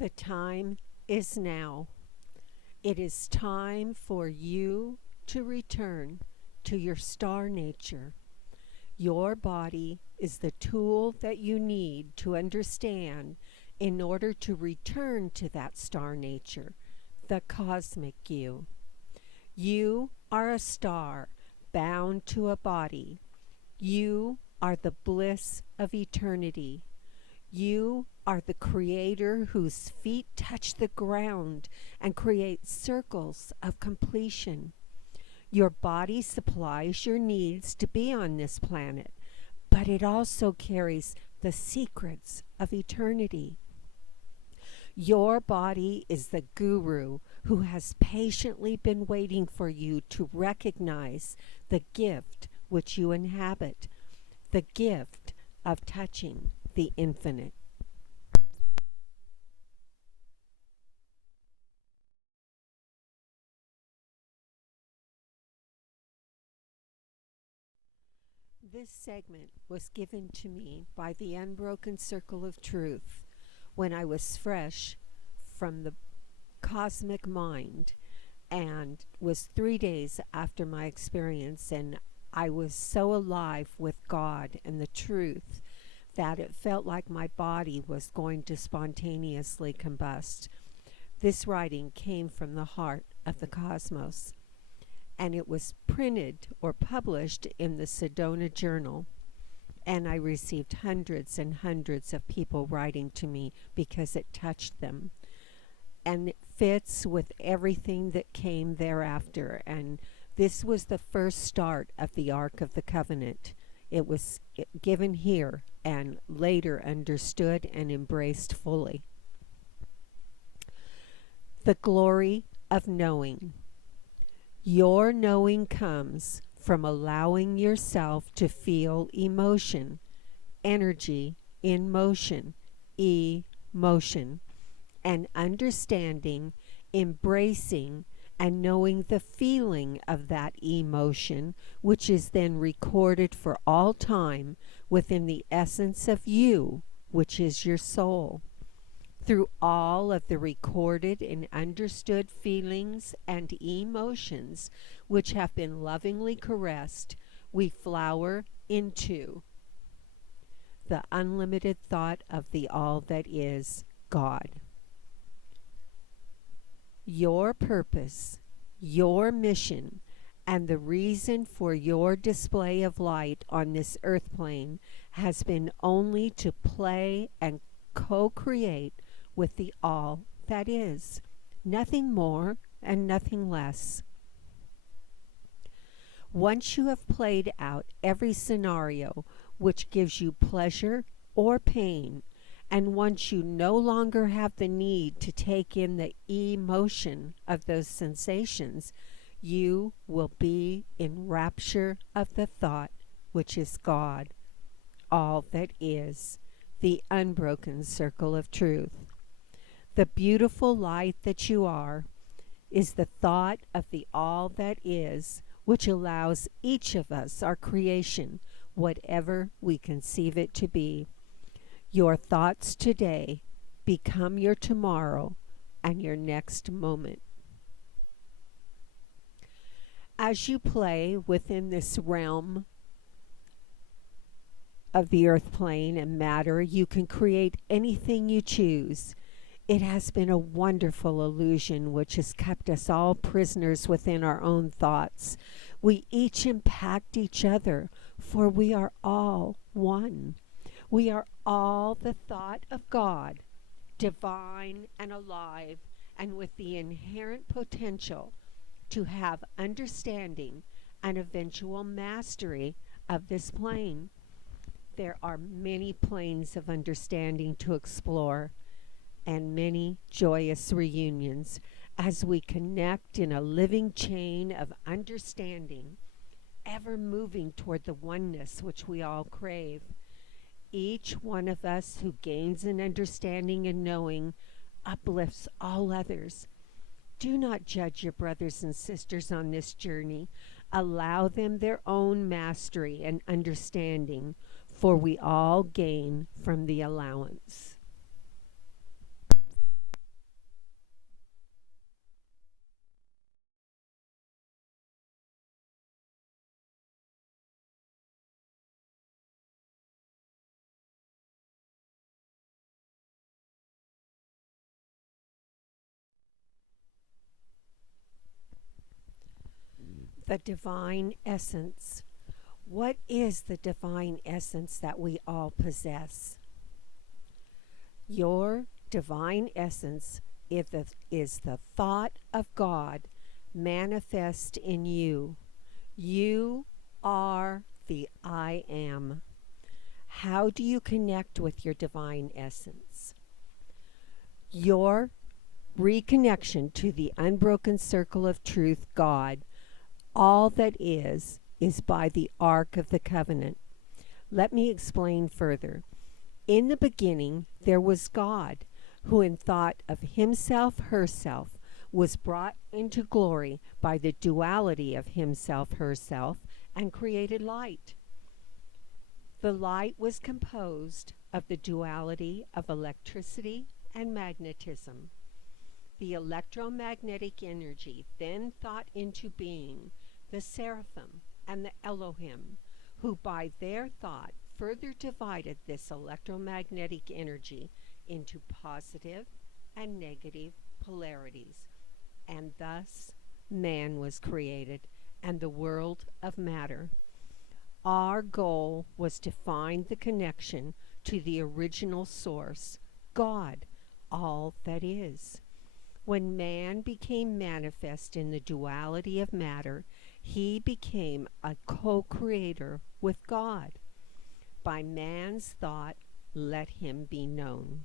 The time is now. It is time for you to return to your star nature. Your body is the tool that you need to understand in order to return to that star nature, the cosmic you. You are a star bound to a body. You are the bliss of eternity. You are the creator whose feet touch the ground and create circles of completion. Your body supplies your needs to be on this planet, but it also carries the secrets of eternity. Your body is the guru who has patiently been waiting for you to recognize the gift which you inhabit, the gift of touching the infinite. This segment was given to me by the Unbroken Circle of Truth when I was fresh from the cosmic mind and was 3 days after my experience, and I was so alive with God and the truth that it felt like my body was going to spontaneously combust. This writing came from the heart of the cosmos, and it was printed or published in the Sedona Journal. And I received hundreds and hundreds of people writing to me because it touched them. And it fits with everything that came thereafter. And this was the first start of the Ark of the Covenant. It was given here and later understood and embraced fully. The glory of knowing. Your knowing comes from allowing yourself to feel emotion, energy in motion, emotion, and understanding, embracing, and knowing the feeling of that emotion, which is then recorded for all time within the essence of you, which is your soul. Through all of the recorded and understood feelings and emotions which have been lovingly caressed, we flower into the unlimited thought of the all that is God. Your purpose, your mission, and the reason for your display of light on this earth plane has been only to play and co-create with the all that is, nothing more and nothing less. Once you have played out every scenario which gives you pleasure or pain, and once you no longer have the need to take in the emotion of those sensations, you will be in rapture of the thought, which is God, all that is, the unbroken circle of truth. The beautiful light that you are is the thought of the all that is, which allows each of us our creation, whatever we conceive it to be. Your thoughts today become your tomorrow and your next moment. As you play within this realm of the earth plane and matter, you can create anything you choose. It has been a wonderful illusion which has kept us all prisoners within our own thoughts. We each impact each other, for we are all one. We are all the thought of God, divine and alive, and with the inherent potential to have understanding and eventual mastery of this plane. There are many planes of understanding to explore, and many joyous reunions as we connect in a living chain of understanding, ever moving toward the oneness which we all crave. Each one of us who gains an understanding and knowing uplifts all others. Do not judge your brothers and sisters on this journey. Allow them their own mastery and understanding, for we all gain from the allowance. The divine essence. What is the divine essence that we all possess? Your divine essence is the thought of God manifest in you. You are the I am. How do you connect with your divine essence? Your reconnection to the unbroken circle of truth, God, all that is by the Ark of the Covenant. Let me explain further. In the beginning, there was God, who in thought of himself, herself, was brought into glory by the duality of himself, herself, and created light. The light was composed of the duality of electricity and magnetism. The electromagnetic energy then thought into being the seraphim and the Elohim, who by their thought further divided this electromagnetic energy into positive and negative polarities, and thus man was created and the world of matter. Our goal was to find the connection to the original source, God, all that is. When man became manifest in the duality of matter, he became a co-creator with God. By man's thought, let him be known.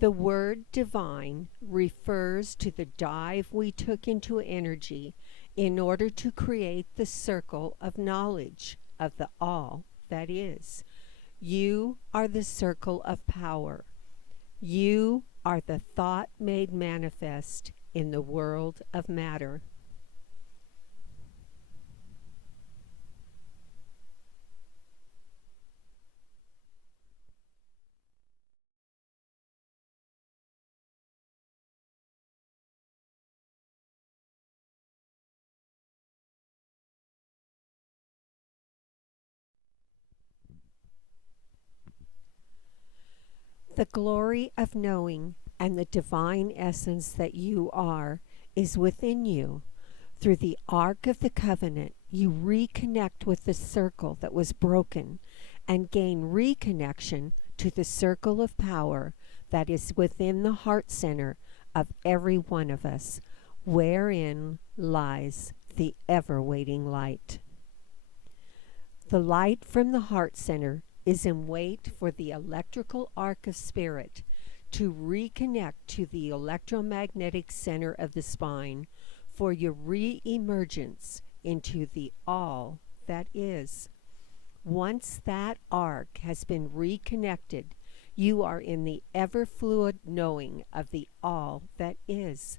The word divine refers to the dive we took into energy in order to create the circle of knowledge of the all that is. You are the circle of power. You are the thought made manifest in the world of matter. The glory of knowing and the divine essence that you are is within you. Through the Ark of the Covenant, you reconnect with the circle that was broken and gain reconnection to the circle of power that is within the heart center of every one of us, wherein lies the ever waiting light. The light from the heart center is in wait for the electrical arc of spirit to reconnect to the electromagnetic center of the spine for your re-emergence into the all that is. Once that arc has been reconnected, you are in the ever fluid knowing of the all that is.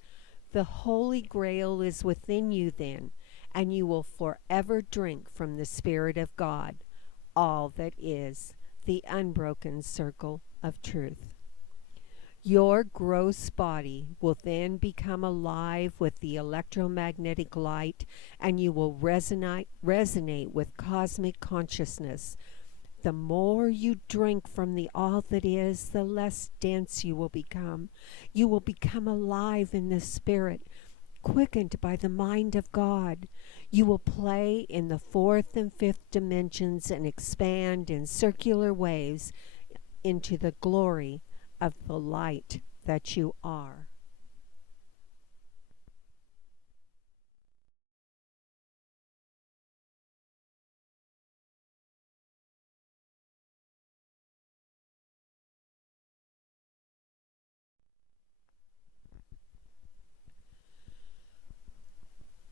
The Holy Grail is within you then, and you will forever drink from the Spirit of God, all that is, the unbroken circle of truth. Your gross body will then become alive with the electromagnetic light, and you will resonate with cosmic consciousness. The more you drink from the all that is, the less dense you will become. You will become alive in the spirit, quickened by the mind of God. You will play in the fourth and fifth dimensions and expand in circular waves into the glory of the light that you are.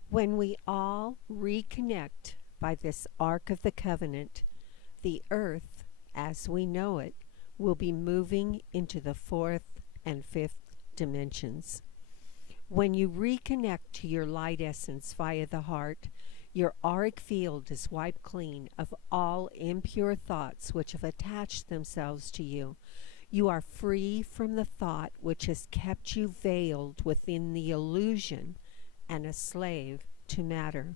When we all reconnect by this Ark of the Covenant, the earth, as we know it, will be moving into the fourth and fifth dimensions. When you reconnect to your light essence via the heart, your auric field is wiped clean of all impure thoughts which have attached themselves to you. You are free from the thought which has kept you veiled within the illusion and a slave to matter.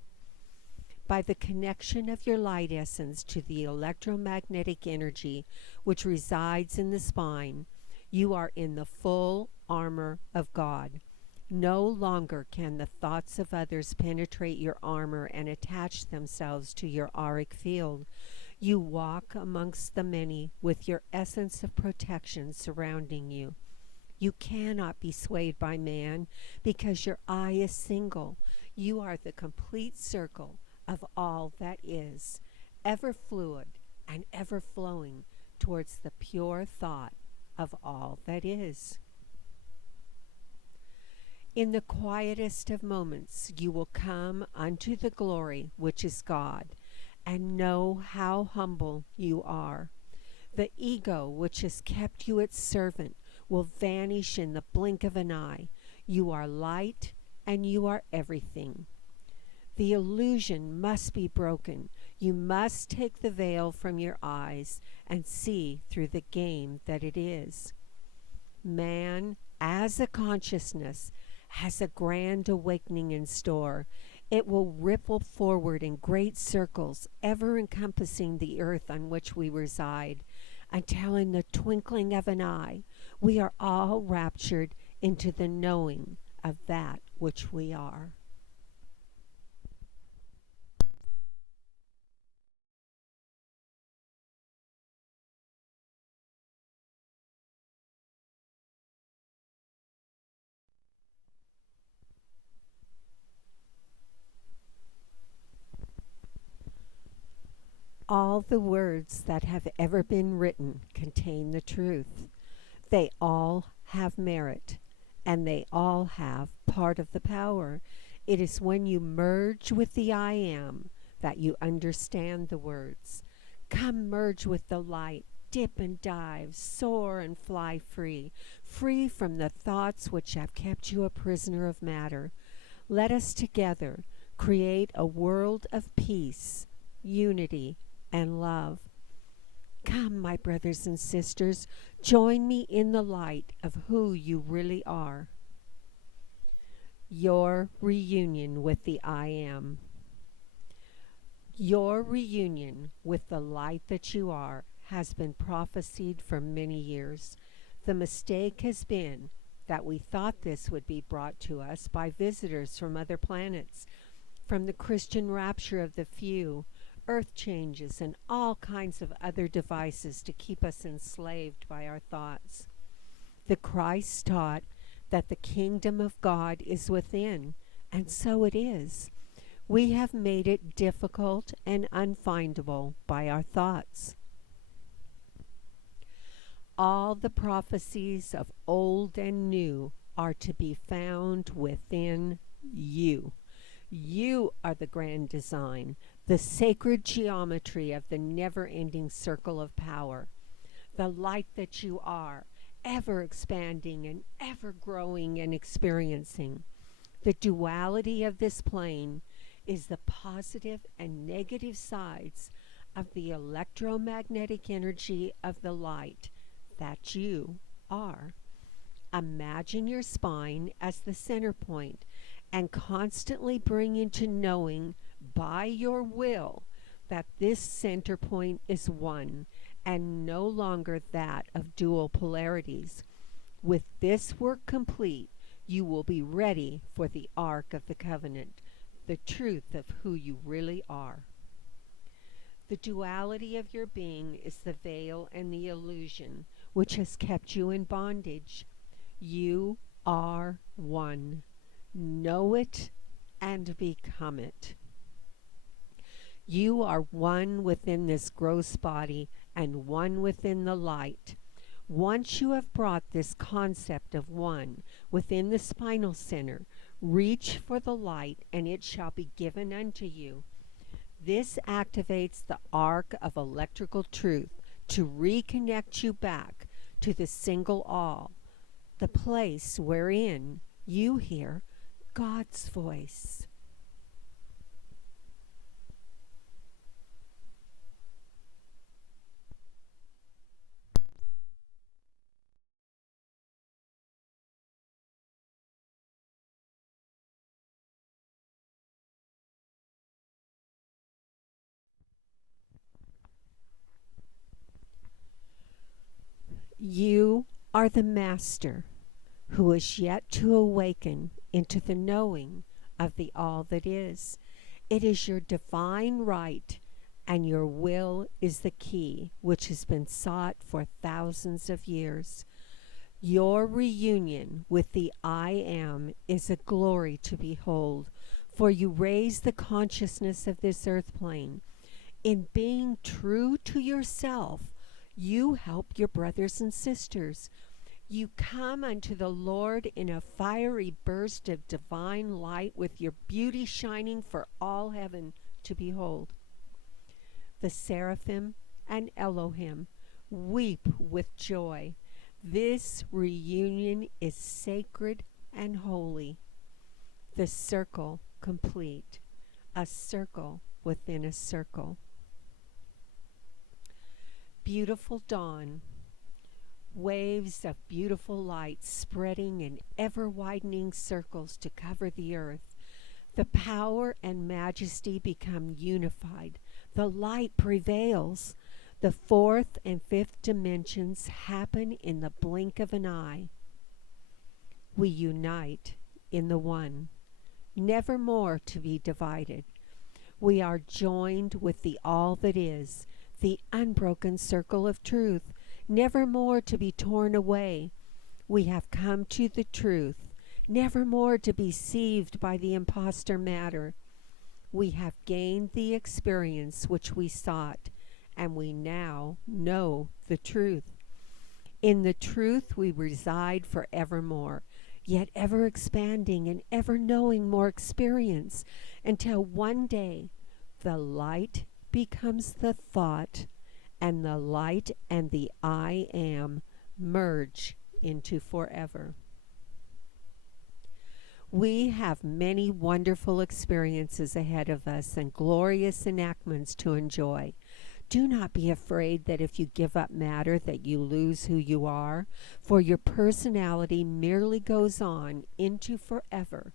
By the connection of your light essence to the electromagnetic energy which resides in the spine, you are in the full armor of God. No longer can the thoughts of others penetrate your armor and attach themselves to your auric field. You walk amongst the many with your essence of protection surrounding you. You cannot be swayed by man because your eye is single. You are the complete circle of all that is, ever fluid and ever flowing towards the pure thought of all that is. In the quietest of moments, you will come unto the glory which is God, and know how humble you are. The ego which has kept you its servant will vanish in the blink of an eye. You are light and you are everything. The illusion must be broken. You must take the veil from your eyes and see through the game that it is. Man, as a consciousness, has a grand awakening in store. It will ripple forward in great circles, ever encompassing the earth on which we reside, until in the twinkling of an eye we are all raptured into the knowing of that which we are. All the words that have ever been written contain the truth. They all have merit, and they all have part of the power. It is when you merge with the I am that you understand the words. Come merge with the light, dip and dive, soar and fly free, free from the thoughts which have kept you a prisoner of matter. Let us together create a world of peace, unity, and love. Come, my brothers and sisters, join me in the light of who you really are. Your reunion with the I am. Your reunion with the light that you are has been prophesied for many years. The mistake has been that we thought this would be brought to us by visitors from other planets, from the Christian rapture of the few, earth changes, and all kinds of other devices to keep us enslaved by our thoughts. The Christ taught that the kingdom of God is within, and so it is. We have made it difficult and unfindable by our thoughts. All the prophecies of old and new are to be found within you. You are the grand design, the sacred geometry of the never-ending circle of power, the light that you are, ever expanding and ever growing and experiencing. The duality of this plane is the positive and negative sides of the electromagnetic energy of the light that you are. Imagine your spine as the center point and constantly bring into knowing by your will that this center point is one and no longer that of dual polarities. With this work complete, you will be ready for the Ark of the Covenant, the truth of who you really are. The duality of your being is the veil and the illusion which has kept you in bondage. You are one. Know it and become it. You are one within this gross body and one within the light. Once you have brought this concept of one within the spinal center, reach for the light and it shall be given unto you. This activates the arc of electrical truth to reconnect you back to the single all, the place wherein you hear God's voice. You are the master. who is yet to awaken into the knowing of the all that is. It is your divine right, and your will is the key which has been sought for thousands of years. Your reunion with the I Am is a glory to behold, for you raise the consciousness of this earth plane. In being true to yourself, you help your brothers and sisters. You come unto the Lord in a fiery burst of divine light with your beauty shining for all heaven to behold. The seraphim and Elohim weep with joy. This reunion is sacred and holy. The circle complete, a circle within a circle. Beautiful dawn, waves of beautiful light spreading in ever-widening circles to cover the earth. The power and majesty become unified. The light prevails. The fourth and fifth dimensions happen in the blink of an eye. We unite in the one, never more to be divided. We are joined with the all that is, the unbroken circle of truth, never more to be torn away. We have come to the truth, never more to be deceived by the imposter matter. We have gained the experience which we sought, and we now know the truth. In the truth we reside forevermore, yet ever expanding and ever knowing more experience, until one day the light becomes the thought, and the light and the I Am merge into forever. We have many wonderful experiences ahead of us and glorious enactments to enjoy. Do not be afraid that if you give up matter that you lose who you are, for your personality merely goes on into forever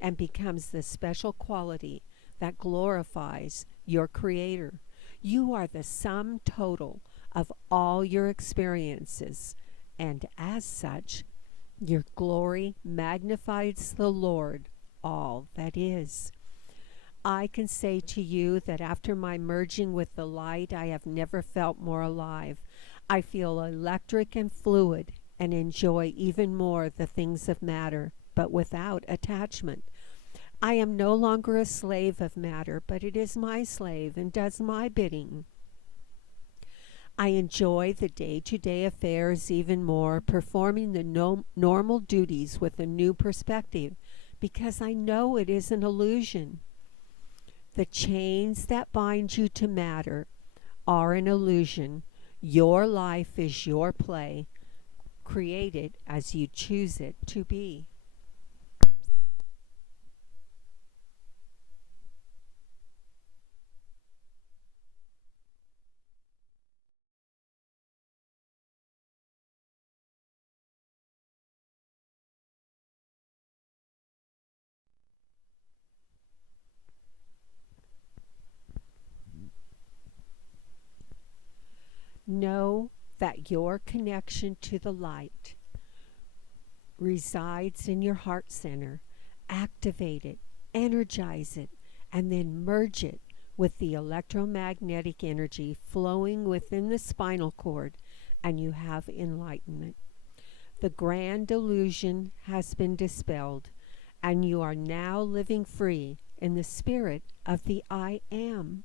and becomes the special quality that glorifies your Creator. You are the sum total of all your experiences, and as such, your glory magnifies the Lord, all that is. I can say to you that after my merging with the light, I have never felt more alive. I feel electric and fluid and enjoy even more the things of matter, but without attachment. I am no longer a slave of matter, but it is my slave and does my bidding. I enjoy the day-to-day affairs even more, performing the normal duties with a new perspective, because I know it is an illusion. The chains that bind you to matter are an illusion. Your life is your play, created as you choose it to be. Know that your connection to the light resides in your heart center. Activate it, energize it, and then merge it with the electromagnetic energy flowing within the spinal cord, and you have enlightenment. The grand illusion has been dispelled, and you are now living free in the spirit of the I Am.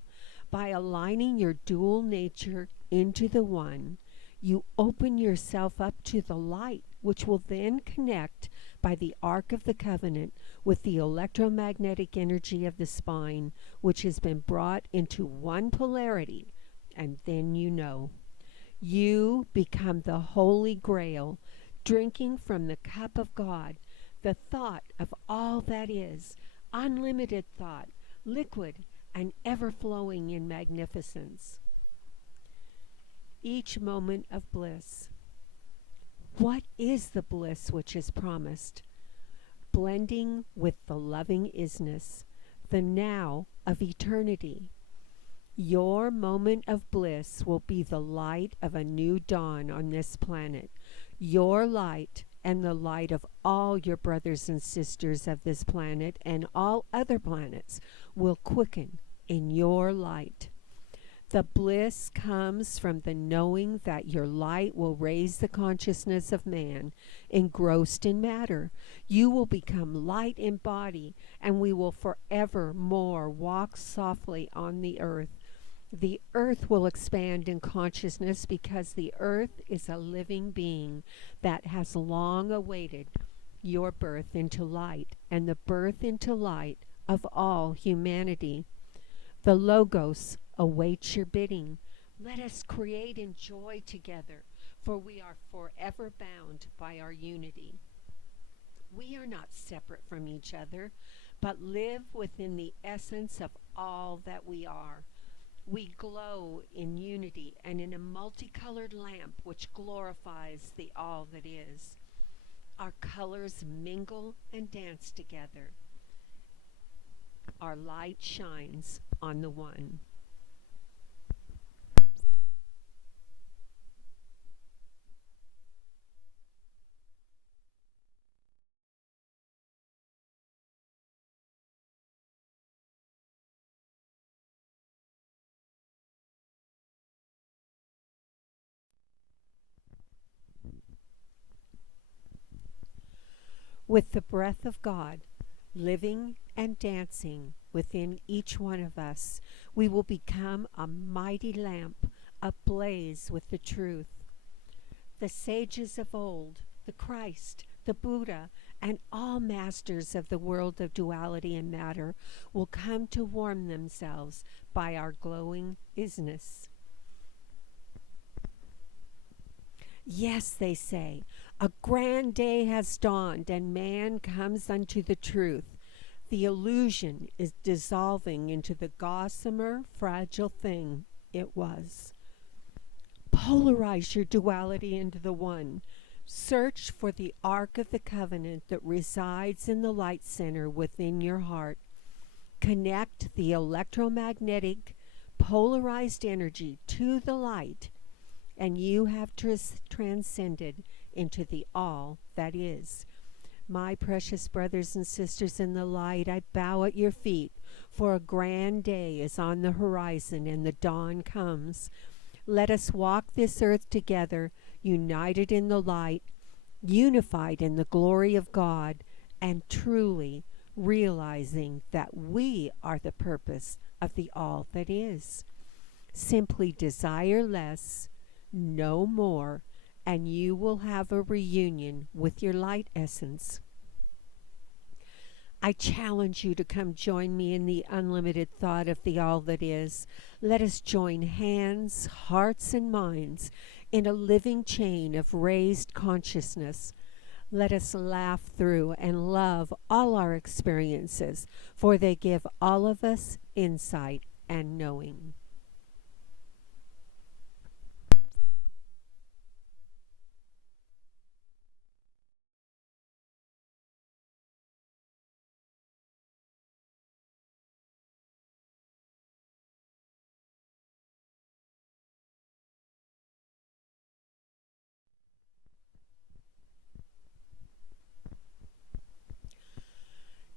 By aligning your dual nature into the one, you open yourself up to the light, which will then connect by the arc of the covenant with the electromagnetic energy of the spine, which has been brought into one polarity, and then you know. You become the Holy Grail, drinking from the cup of God, the thought of all that is, unlimited thought, liquid and ever-flowing in magnificence. Each moment of bliss. What is the bliss which is promised? Blending with the loving isness, the now of eternity. Your moment of bliss will be the light of a new dawn on this planet. Your light and the light of all your brothers and sisters of this planet and all other planets will quicken in your light. The bliss comes from the knowing that your light will raise the consciousness of man engrossed in matter. You will become light in body, and we will forevermore walk softly on the earth. The earth will expand in consciousness because the earth is a living being that has long awaited your birth into light and the birth into light of all humanity. The Logos awaits your bidding. Let us create in joy together, for we are forever bound by our unity. We are not separate from each other, but live within the essence of all that we are. We glow in unity and in a multicolored lamp which glorifies the all that is. Our colors mingle and dance together. Our light shines on the one. With the breath of God living and dancing within each one of us, we will become a mighty lamp ablaze with the truth. The sages of old, the Christ, the Buddha, and all masters of the world of duality and matter will come to warm themselves by our glowing isness. Yes, they say, a grand day has dawned, and man comes unto the truth. The illusion is dissolving into the gossamer, fragile thing it was. Polarize your duality into the one. Search for the Ark of the Covenant that resides in the light center within your heart. Connect the electromagnetic, polarized energy to the light, and you have transcended into the all that is. My precious brothers and sisters in the light, I bow at your feet, for a grand day is on the horizon and the dawn comes. Let us walk this earth together, united in the light, unified in the glory of God, and truly realizing that we are the purpose of the all that is. Simply desire less, no more, and you will have a reunion with your light essence. I challenge you to come join me in the unlimited thought of the all that is. Let us join hands, hearts, and minds in a living chain of raised consciousness. Let us laugh through and love all our experiences, for they give all of us insight and knowing.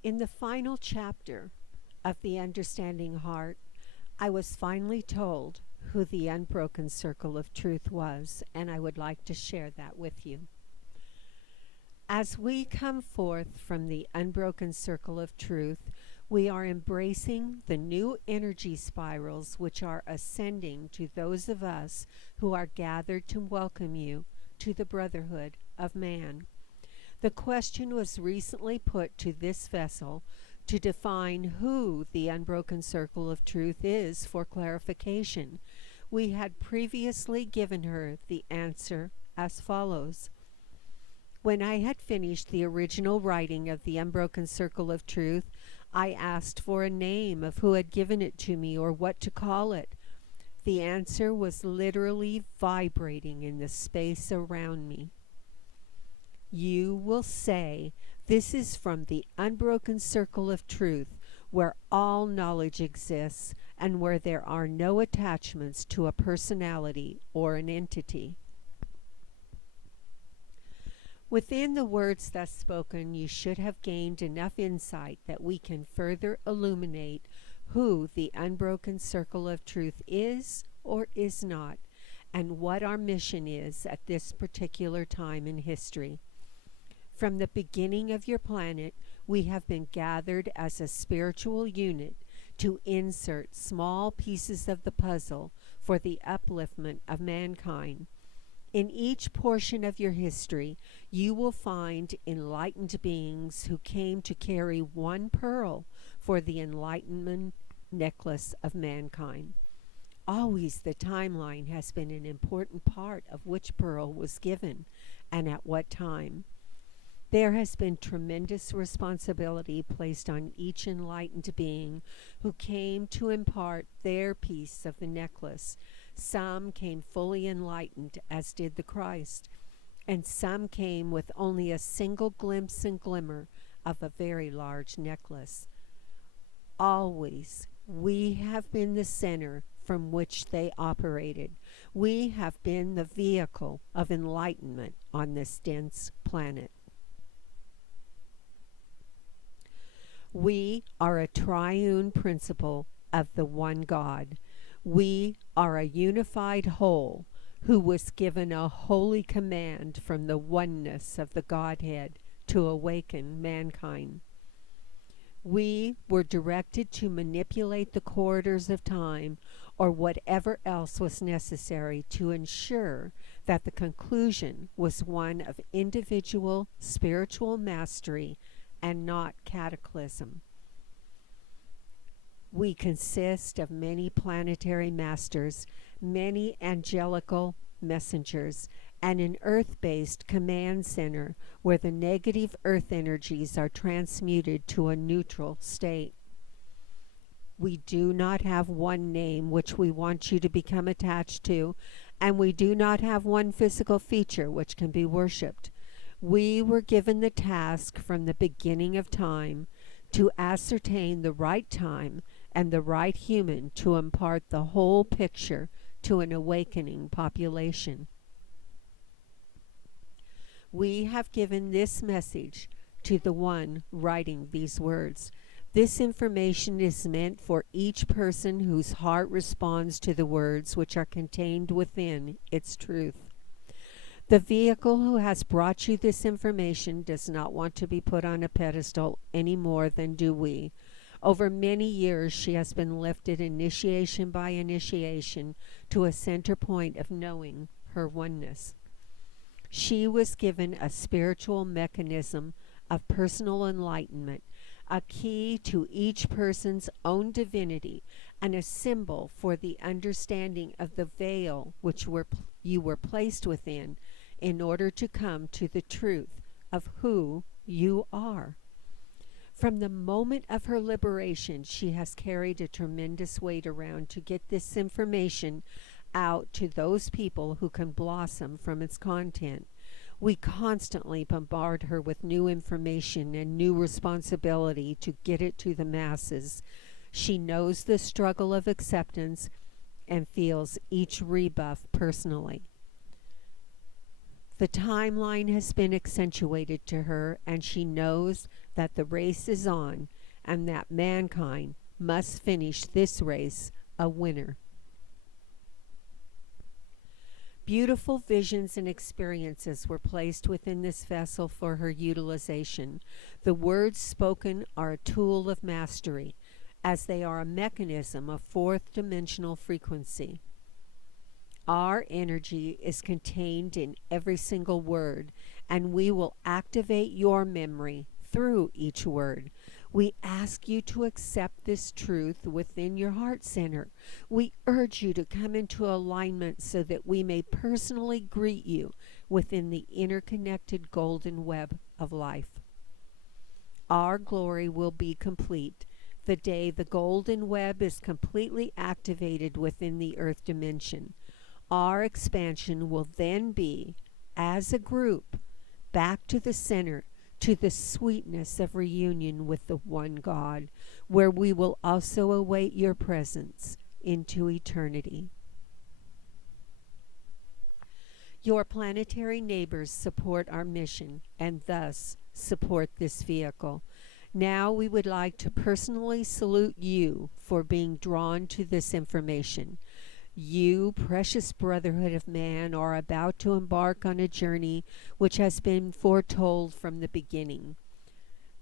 In the final chapter of The Understanding Heart, I was finally told who the unbroken circle of truth was, and I would like to share that with you. As we come forth from the unbroken circle of truth, we are embracing the new energy spirals which are ascending to those of us who are gathered to welcome you to the brotherhood of man. The question was recently put to this vessel to define who the unbroken circle of truth is for clarification. We had previously given her the answer as follows. When I had finished the original writing of the Unbroken Circle of Truth, I asked for a name of who had given it to me or what to call it. The answer was literally vibrating in the space around me. You will say, this is from the Unbroken Circle of Truth, where all knowledge exists and where there are no attachments to a personality or an entity. Within the words thus spoken, you should have gained enough insight that we can further illuminate who the unbroken circle of truth is or is not, and what our mission is at this particular time in history. From the beginning of your planet, we have been gathered as a spiritual unit to insert small pieces of the puzzle for the upliftment of mankind. In each portion of your history, you will find enlightened beings who came to carry one pearl for the enlightenment necklace of mankind. Always the timeline has been an important part of which pearl was given and at what time. There has been tremendous responsibility placed on each enlightened being who came to impart their piece of the necklace. Some came fully enlightened, as did the Christ, and some came with only a single glimpse and glimmer of a very large necklace. Always, we have been the center from which they operated. We have been the vehicle of enlightenment on this dense planet. We are a triune principle of the one God. We are a unified whole who was given a holy command from the oneness of the Godhead to awaken mankind. We were directed to manipulate the corridors of time or whatever else was necessary to ensure that the conclusion was one of individual spiritual mastery and not cataclysm. We consist of many planetary masters, many angelical messengers, and an earth-based command center where the negative earth energies are transmuted to a neutral state. We do not have one name which we want you to become attached to, and we do not have one physical feature which can be worshipped. We were given the task from the beginning of time to ascertain the right time and the right human to impart the whole picture to an awakening population. We have given this message to the one writing these words. This information is meant for each person whose heart responds to the words which are contained within its truth. The vehicle who has brought you this information does not want to be put on a pedestal any more than do we. Over many years, she has been lifted initiation by initiation to a center point of knowing her oneness. She was given a spiritual mechanism of personal enlightenment, a key to each person's own divinity, and a symbol for the understanding of the veil which you were placed within in order to come to the truth of who you are. From the moment of her liberation, she has carried a tremendous weight around to get this information out to those people who can blossom from its content. We constantly bombard her with new information and new responsibility to get it to the masses. She knows the struggle of acceptance and feels each rebuff personally. The timeline has been accentuated to her, and she knows that the race is on and that mankind must finish this race a winner. Beautiful visions and experiences were placed within this vessel for her utilization. The words spoken are a tool of mastery, as they are a mechanism of fourth dimensional frequency. Our energy is contained in every single word, and we will activate your memory through each word. We ask you to accept this truth within your heart center. We urge you to come into alignment so that we may personally greet you within the interconnected golden web of life. Our glory will be complete the day the golden web is completely activated within the earth dimension. Our expansion will then be, as a group, back to the center, to the sweetness of reunion with the one God, where we will also await your presence into eternity. Your planetary neighbors support our mission and thus support this vehicle. Now we would like to personally salute you for being drawn to this information. You, precious brotherhood of man, are about to embark on a journey which has been foretold from the beginning.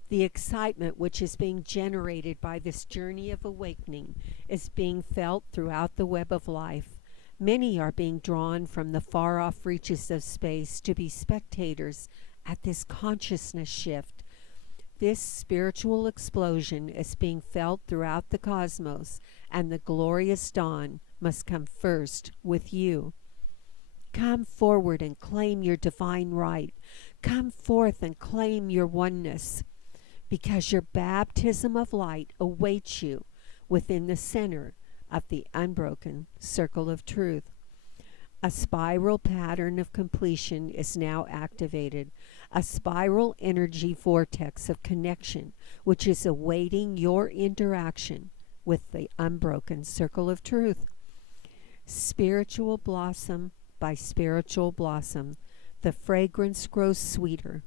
The excitement which is being generated by this journey of awakening is being felt throughout the web of life. Many are being drawn from the far off reaches of space to be spectators at this consciousness shift. This spiritual explosion is being felt throughout the cosmos, and the glorious dawn must come first with you. Come forward and claim your divine right. Come forth and claim your oneness, because your baptism of light awaits you within the center of the unbroken circle of truth. A spiral pattern of completion is now activated, a spiral energy vortex of connection which is awaiting your interaction with the unbroken circle of truth. Spiritual blossom by spiritual blossom, the fragrance grows sweeter,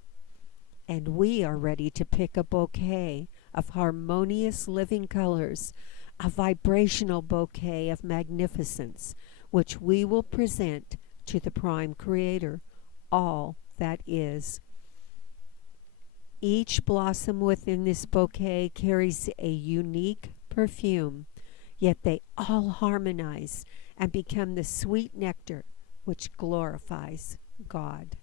and we are ready to pick a bouquet of harmonious living colors, a vibrational bouquet of magnificence, which we will present to the Prime Creator, all that is. Each blossom within this bouquet carries a unique perfume, yet they all harmonize and become the sweet nectar which glorifies God.